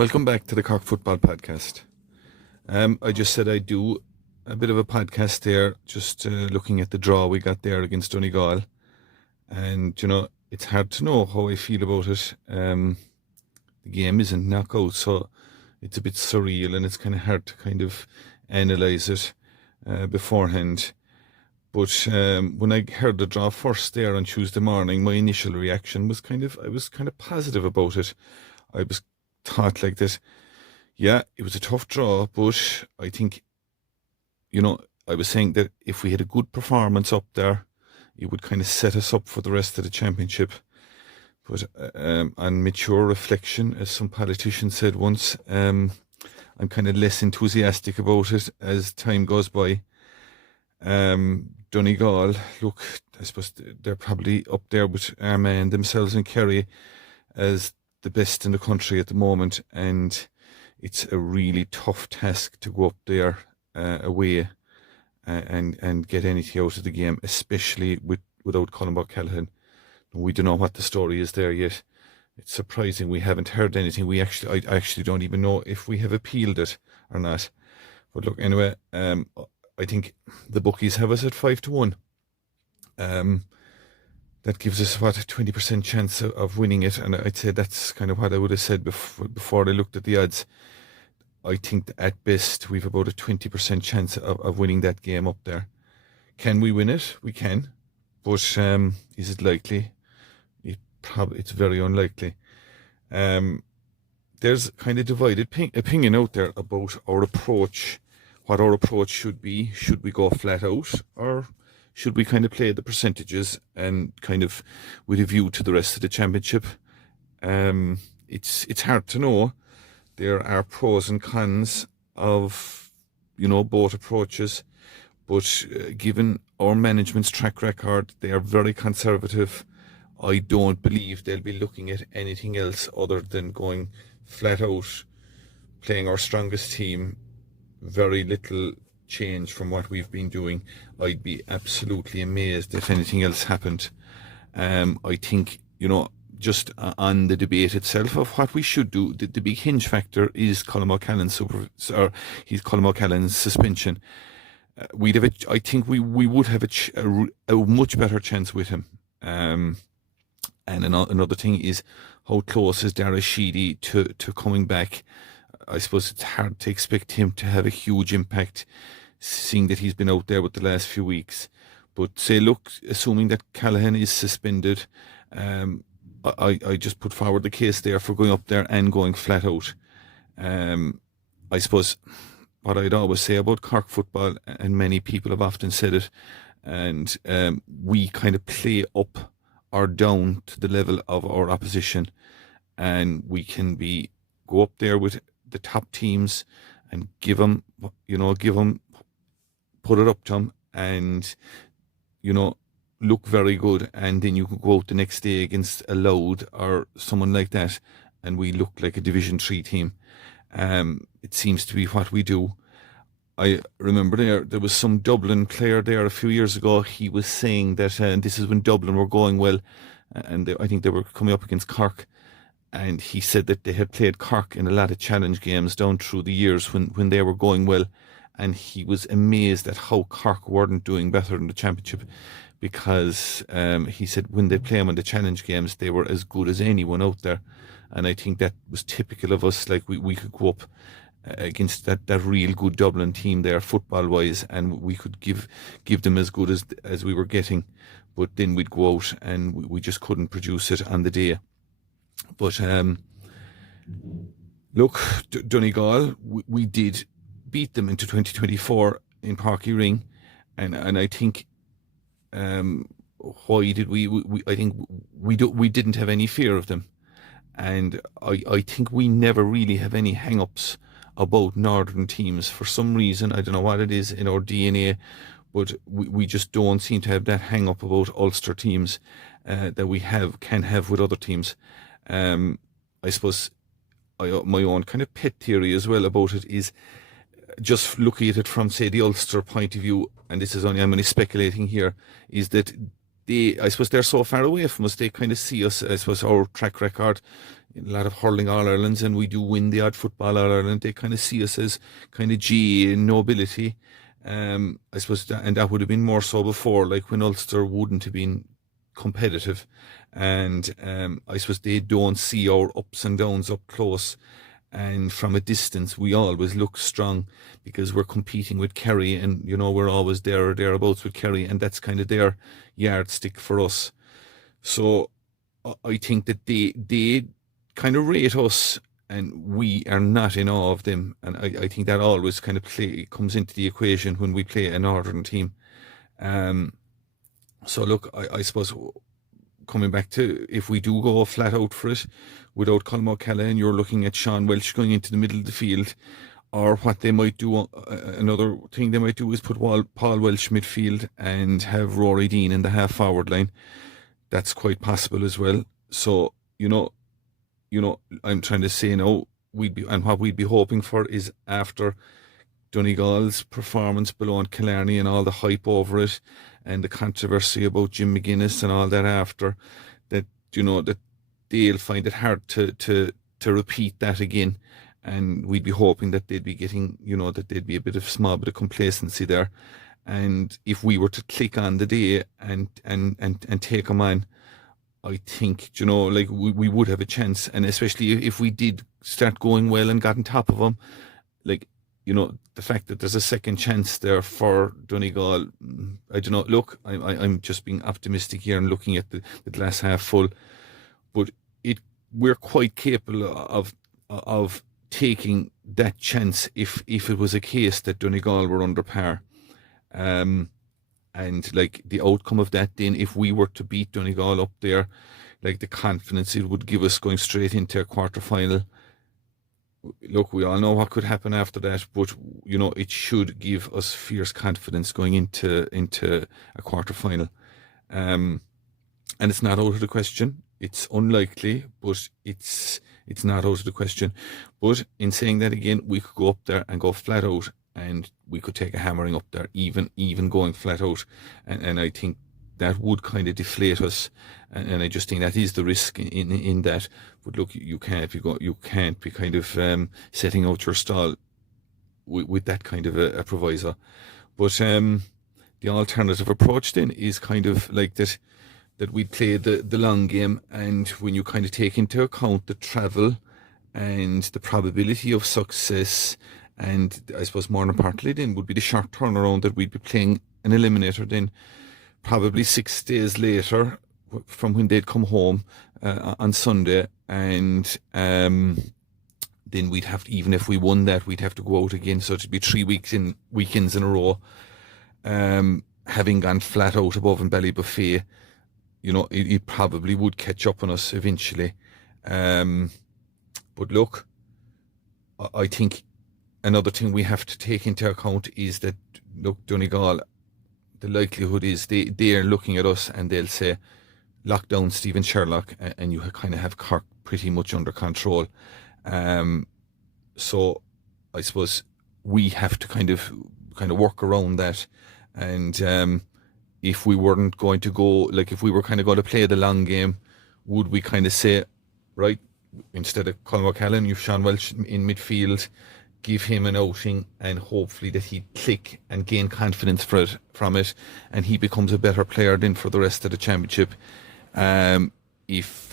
Welcome back to the Cork Football Podcast. I just said I'd do a bit of a podcast there, just looking at the draw we got there against Donegal. And, it's hard to know how I feel about it. The game isn't knockout, so it's a bit surreal and it's kind of hard to kind of analyse it beforehand. But when I heard the draw first there on Tuesday morning, my initial reaction was I was kind of positive about it. I was thought like that, yeah, it was a tough draw, but I think, I was saying that if we had a good performance up there, it would kind of set us up for the rest of the championship. But on mature reflection, as some politician said once, I'm kind of less enthusiastic about it as time goes by. Donegal, look, I suppose they're probably up there with Armagh themselves and Kerry as the best in the country at the moment, and it's a really tough task to go up there away and get anything out of the game, especially without Colm O'Callaghan. We don't know what the story is there yet. It's surprising we haven't heard anything. I actually don't even know if we have appealed it or not. But look, anyway, I think the bookies have us at 5-1. That gives us, a 20% chance of winning it. And I'd say that's kind of what I would have said before I looked at the odds. I think that at best we've about a 20% chance of winning that game up there. Can we win it? We can. But is it likely? It's very unlikely. There's kind of divided opinion out there about our approach, what our approach should be. Should we go flat out, or should we kind of play the percentages and kind of with a view to the rest of the championship? It's hard to know. There are pros and cons of, both approaches. But given our management's track record, they are very conservative. I don't believe they'll be looking at anything else other than going flat out, playing our strongest team. Very little change from what we've been doing. I'd be absolutely amazed if anything else happened. I think, just on the debate itself of what we should do, the big hinge factor is Colm O'Callaghan's suspension. I think we would have a much better chance with him. And another thing is, how close is Dara Sheedy to coming back? I suppose it's hard to expect him to have a huge impact, seeing that he's been out there with the last few weeks. But assuming that Callaghan is suspended, I just put forward the case there for going up there and going flat out. I suppose what I'd always say about Cork football, and many people have often said it, and we kind of play up or down to the level of our opposition, and we can go up there with the top teams and give them, put it up to them, and look very good, and then you can go out the next day against a Louth or someone like that, and we look like a Division 3 team. It seems to be what we do. I remember there was some Dublin player there a few years ago. He was saying that, and this is when Dublin were going well, and I think they were coming up against Cork, and he said that they had played Cork in a lot of challenge games down through the years when they were going well, and he was amazed at how Cork weren't doing better in the championship, because he said when they play them in the challenge games, they were as good as anyone out there. And I think that was typical of us. Like we could go up against that real good Dublin team there, football wise, and we could give them as good as we were getting, but then we'd go out and we just couldn't produce it on the day. But look, Donegal, we did beat them into 2024 in Parky Ring, and I think why did we I think we didn't have any fear of them. And I think we never really have any hang-ups about Northern teams. For some reason, I don't know what it is in our DNA, but we just don't seem to have that hang-up about Ulster teams that we can have with other teams. I suppose my own kind of pet theory as well about it is just looking at it from, say, the Ulster point of view, and this is I'm only speculating here, is that I suppose they're so far away from us. They kind of see us. I suppose our track record, a lot of hurling All Irelands, and we do win the odd football All Ireland. They kind of see us as kind of G nobility. I suppose, and that would have been more so before, like when Ulster wouldn't have been competitive, and I suppose they don't see our ups and downs up close. And from a distance, we always look strong because we're competing with Kerry, and we're always there or thereabouts with Kerry, and that's kind of their yardstick for us. So I think that they kind of rate us, and we are not in awe of them. And I think that always kind of comes into the equation when we play a Northern team. So look, I suppose coming back to, if we do go flat out for it without Colm O'Callaghan, you're looking at Sean Welsh going into the middle of the field, or what they might do, another thing they might do is put Paul Welsh midfield and have Rory Dean in the half forward line. That's quite possible as well. So, I'm trying to say now, what we'd be hoping for is, after Donegal's performance below Killarney and all the hype over it and the controversy about Jim McGuinness and all that after, that that they'll find it hard to repeat that again, and we'd be hoping that they'd be getting, that they'd be a small bit of complacency there, and if we were to click on the day and take them on, I think, like we would have a chance, and especially if we did start going well and got on top of them, like, the fact that there's a second chance there for Donegal, I don't know. Look, I'm just being optimistic here and looking at the glass half full, but we're quite capable of taking that chance if it was a case that Donegal were under par. And like the outcome of that, then if we were to beat Donegal up there, like the confidence it would give us going straight into a quarter final. Look, we all know what could happen after that, but it should give us fierce confidence going into a quarter final. And it's not out of the question. It's unlikely, but it's not out of the question. But in saying that again, we could go up there and go flat out, and we could take a hammering up there, even going flat out. And I think that would kind of deflate us, and I just think that is the risk in that. But look, you can't be kind of setting out your stall with that kind of a proviso. But the alternative approach then is kind of like that we play the long game, and when you kind of take into account the travel and the probability of success, and I suppose more importantly then would be the short turnaround, that we'd be playing an eliminator then probably 6 days later from when they'd come home on Sunday, and then we'd have to, even if we won that, we'd have to go out again, so it'd be 3 weekends in a row, having gone flat out above in Ballybuffet. It probably would catch up on us eventually. But look, I think another thing we have to take into account is that, look, Donegal, the likelihood is they are looking at us and they'll say, lock down Stephen Sherlock, and you kind of have Cork pretty much under control. So I suppose we have to kind of work around that. And if we weren't going to go, like if we were kind of going to play the long game, would we kind of say, right, instead of Colm O'Callaghan, you've Sean Welsh in midfield, give him an outing, and hopefully that he'd click and gain confidence from it, and he becomes a better player then for the rest of the championship. If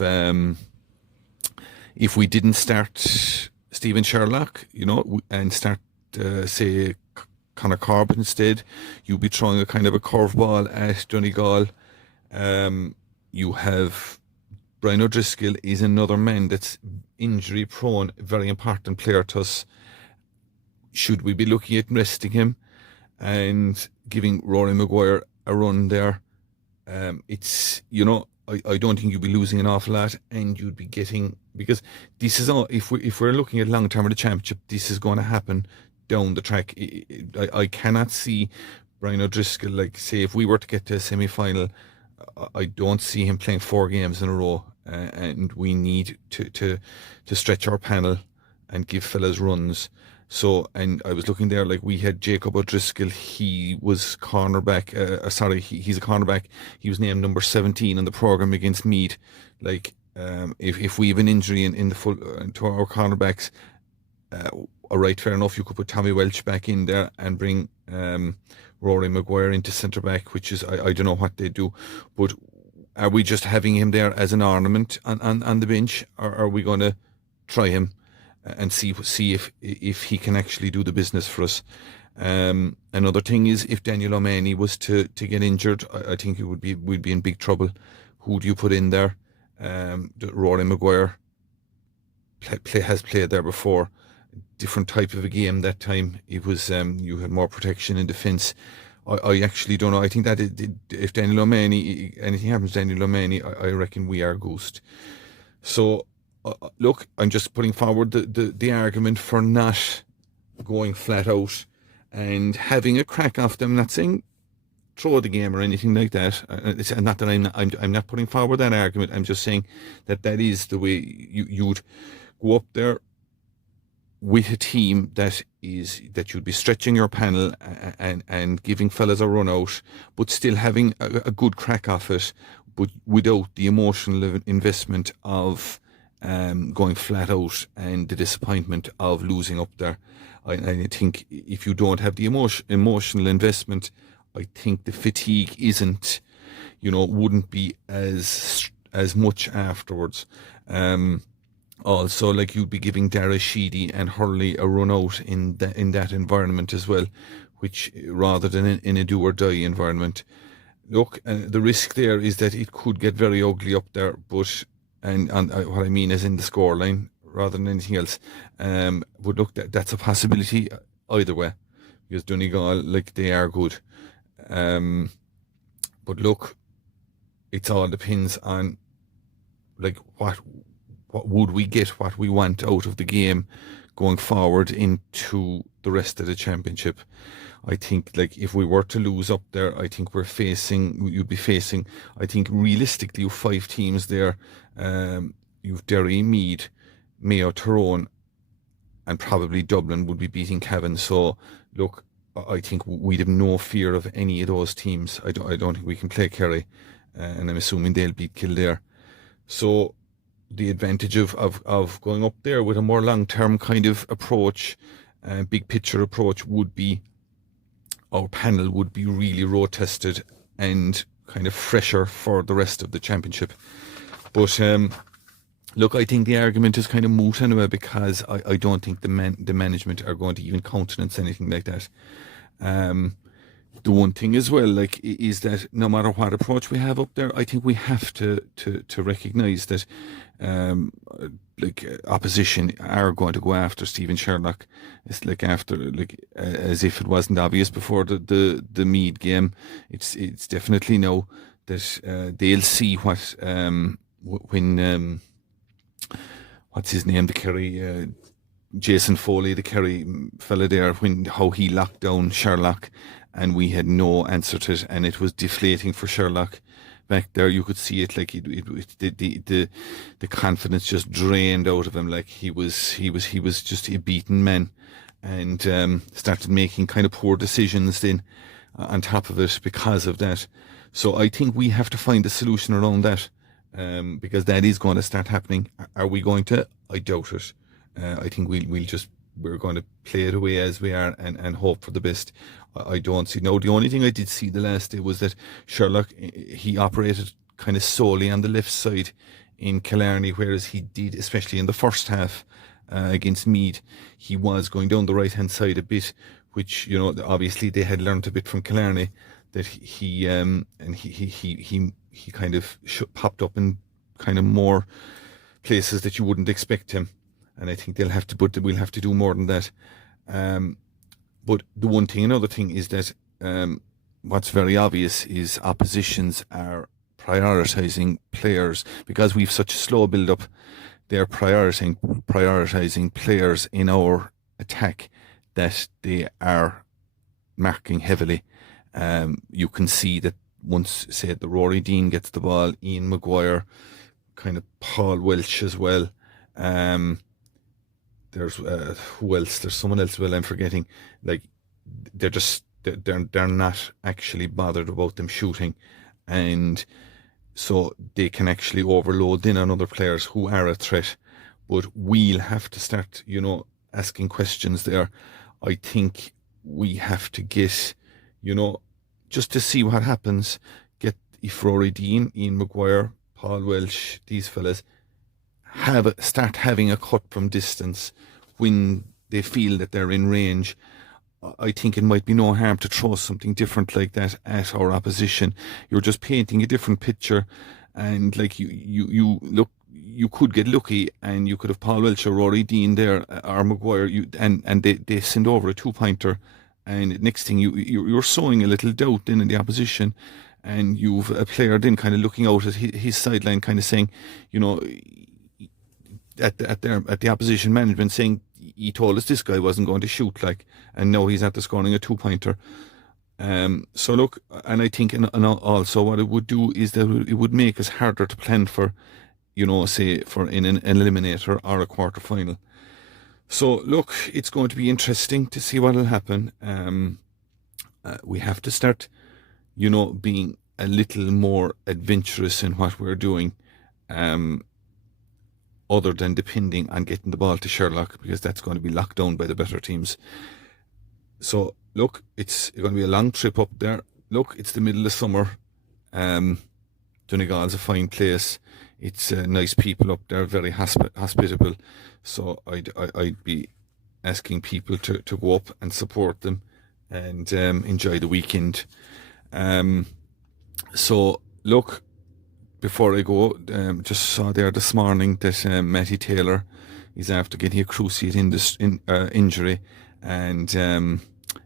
we didn't start Stephen Sherlock, and start say Conor Corbett instead, you'd be throwing a kind of a curveball at Donegal. You have Brian O'Driscoll is another man that's injury prone, very important player to us. Should we be looking at resting him and giving Rory Maguire a run there? It's, I don't think you'd be losing an awful lot, and you'd be getting, because this is all, if we're looking at long term of the championship, this is going to happen down the track. I cannot see Brian O'Driscoll, like, say, if we were to get to a semi-final, I don't see him playing 4 games in a row, and we need to stretch our panel and give fellas runs. So, and I was looking there, like we had Jacob O'Driscoll, he was cornerback, he's a cornerback. He was named number 17 in the programme against Meath. Like, if we have an injury in the full to our cornerbacks, all right, fair enough. You could put Tommy Welch back in there and bring Rory Maguire into centre back, which is I don't know what they do, but are we just having him there as an ornament on the bench, or are we going to try him and see if he can actually do the business for us? Another thing is, if Daniel O'Mahony was to get injured, I think we'd be in big trouble. Who do you put in there? Rory Maguire has played there before. Different type of a game that time. It was you had more protection in defence. I actually don't know. I think that if Daniel O'Mahony, anything happens to Daniel O'Mahony, I reckon we are ghost. So look, I'm just putting forward the argument for not going flat out and having a crack off them. Not saying throw the game or anything like that. It's not that I'm not putting forward that argument. I'm just saying that is the way you'd go up there with a team that you'd be stretching your panel and giving fellas a run out, but still having a good crack off it, but without the emotional investment of going flat out and the disappointment of losing up there. I think if you don't have the emotional investment, I think the fatigue wouldn't be as much afterwards. Also, like, you'd be giving Dara Sheedy and Hurley a run out in that environment as well, which rather than in a do or die environment. Look, the risk there is that it could get very ugly up there, but what I mean is in the scoreline rather than anything else. But look, that's a possibility either way, because Donegal, like, they are good. But look, it all depends on, like, what would we get, what we want out of the game going forward into the rest of the championship. I think, like, if we were to lose up there, I think you'd be facing, I think realistically, you've 5 teams there. You've Derry, Meath, Mayo, Tyrone, and probably Dublin would be beating Cavan. So look, I think we'd have no fear of any of those teams. I don't think we can play Kerry, and I'm assuming they'll beat Kildare. So the advantage of going up there with a more long-term kind of approach, big picture approach, would be our panel would be really road tested and kind of fresher for the rest of the championship. But look, I think the argument is kind of moot anyway, because I don't think the management are going to even countenance anything like that. The one thing as well, like, is that no matter what approach we have up there, I think we have to recognise that opposition are going to go after Stephen Sherlock. It's like as if it wasn't obvious before the Meath game. It's definitely now that they'll see what when what's his name, the Kerry Jason Foley, the Kerry fella there, how he locked down Sherlock, and we had no answer to it, and it was deflating for Sherlock back there. You could see it, like, the confidence just drained out of him. Like, he was just a beaten man, and started making kind of poor decisions then on top of it because of that. So I think we have to find a solution around that, because that is going to start happening. Are we going to? I doubt it. I think we're going to play it away as we are and hope for the best. I don't see. No, the only thing I did see the last day was that Sherlock, he operated kind of solely on the left side in Killarney, whereas he did, especially in the first half against Meath, he was going down the right hand side a bit, which, obviously they had learned a bit from Killarney, that he kind of popped up in kind of more places that you wouldn't expect him. And I think we'll have to do more than that. But another thing is that what's very obvious is oppositions are prioritising players, because we've such a slow build-up. They're prioritising players in our attack that they are marking heavily. You can see that once, say, the Rory Dean gets the ball, Ian Maguire, kind of Paul Welch as well. There's who else? There's someone else. Well, I'm forgetting. Like they're not actually bothered about them shooting, and so they can actually overload in on other players who are a threat. But we'll have to start, asking questions there. I think we have to get, just to see what happens, get if Rory Dean, Ian Maguire, Paul Welsh, these fellas start having a cut from distance when they feel that they're in range. I think it might be no harm to throw something different like that at our opposition. You're just painting a different picture, and like you look, you could get lucky, and you could have Paul Welch or Rory Dean there, or Maguire, and they send over a 2-pointer, and next thing you're sowing a little doubt in the opposition, and you've a player then kind of looking out at his sideline, kind of saying, at the opposition management saying, he told us this guy wasn't going to shoot, and now he's at the scoring a 2-pointer. So look, and I think, and also what it would do is that it would make us harder to plan for, say for in an eliminator or a quarter final. So look, it's going to be interesting to see what will happen. We have to start, being a little more adventurous in what we're doing. Other than depending on getting the ball to Sherlock, because that's going to be locked down by the better teams. So look, it's going to be a long trip up there. Look, it's the middle of summer. Donegal's a fine place. It's nice people up there, very hospitable. So I'd be asking people to go up and support them and enjoy the weekend. So look, before I go, just saw there this morning that Matty Taylor is after getting a cruciate injury, and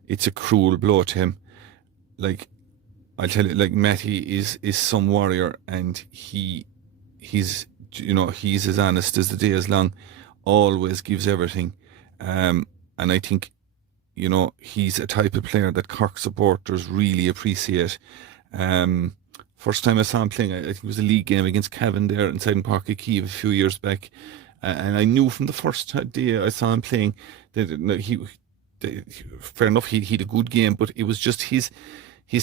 it's a cruel blow to him. Like, I'll tell you, like, Matty is some warrior, and he's as honest as the day is long, always gives everything, and I think, he's a type of player that Cork supporters really appreciate. First time I saw him playing, I think it was a league game against Cavan there inside in Páirc Uí Chaoimh a few years back, and I knew from the first day I saw him playing that fair enough, he had a good game, but it was just his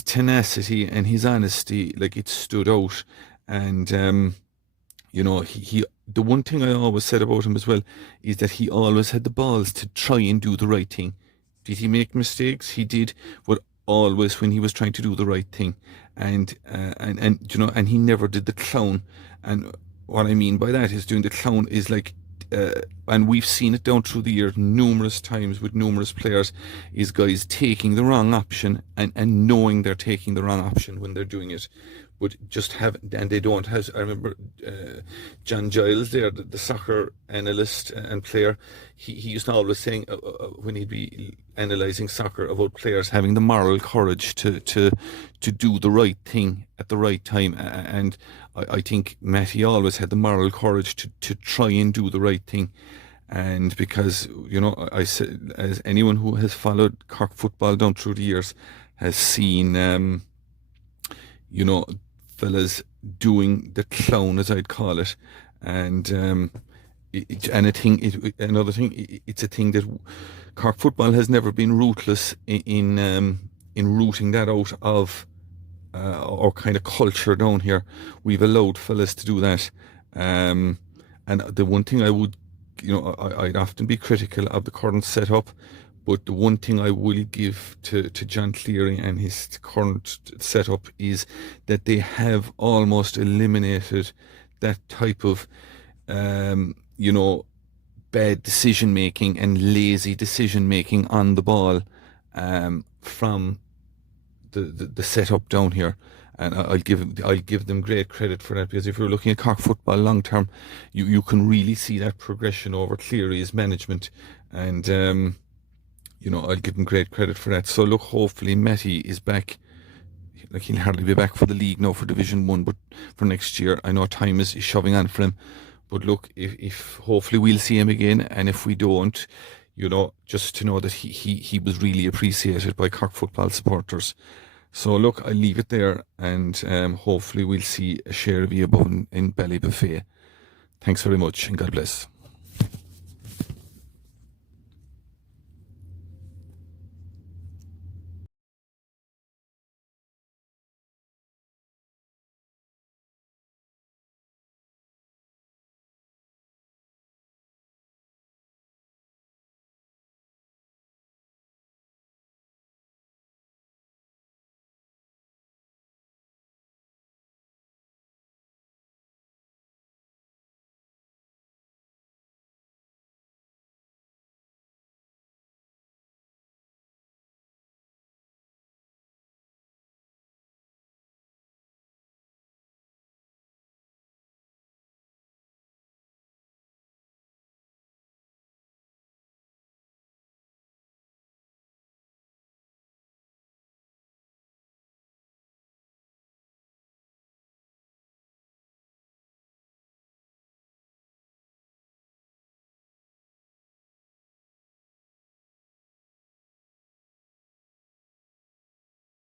tenacity and his honesty, like, it stood out. And he the one thing I always said about him as well is that he always had the balls to try and do the right thing. Did he make mistakes? He did, but always when he was trying to do the right thing, and he never did the clown. And what I mean by that is, doing the clown is like, and we've seen it down through the years numerous times with numerous players, is guys taking the wrong option and knowing they're taking the wrong option when they're doing it, but just and they don't have. I remember John Giles there, the soccer analyst and player, he used to always saying, when he'd be analysing soccer, about players having the moral courage to do the right thing at the right time, and I think Matty always had the moral courage to try and do the right thing. And because, I said, as anyone who has followed Cork football down through the years has seen, fellas doing the clown, as I'd call it, and another thing, it's a thing that Cork football has never been ruthless in rooting that out of our kind of culture down here. We've allowed fellas to do that, and the one thing I would, I'd often be critical of the current setup, but the one thing I will give to John Cleary and his current setup is that they have almost eliminated that type of bad decision making and lazy decision making on the ball from the setup down here. And I'll give them great credit for that, because if you're looking at Cork football long term, you can really see that progression over Cleary's management, and I'll give them great credit for that. So look, hopefully Matty is back. Like, he'll hardly be back for the league now for Division 1, but for next year, I know time is shoving on for him. But look, if hopefully we'll see him again, and if we don't, just to know that he was really appreciated by Cork football supporters. So look, I'll leave it there, and hopefully we'll see a share of you above in Ballybuffet. Thanks very much, and God bless.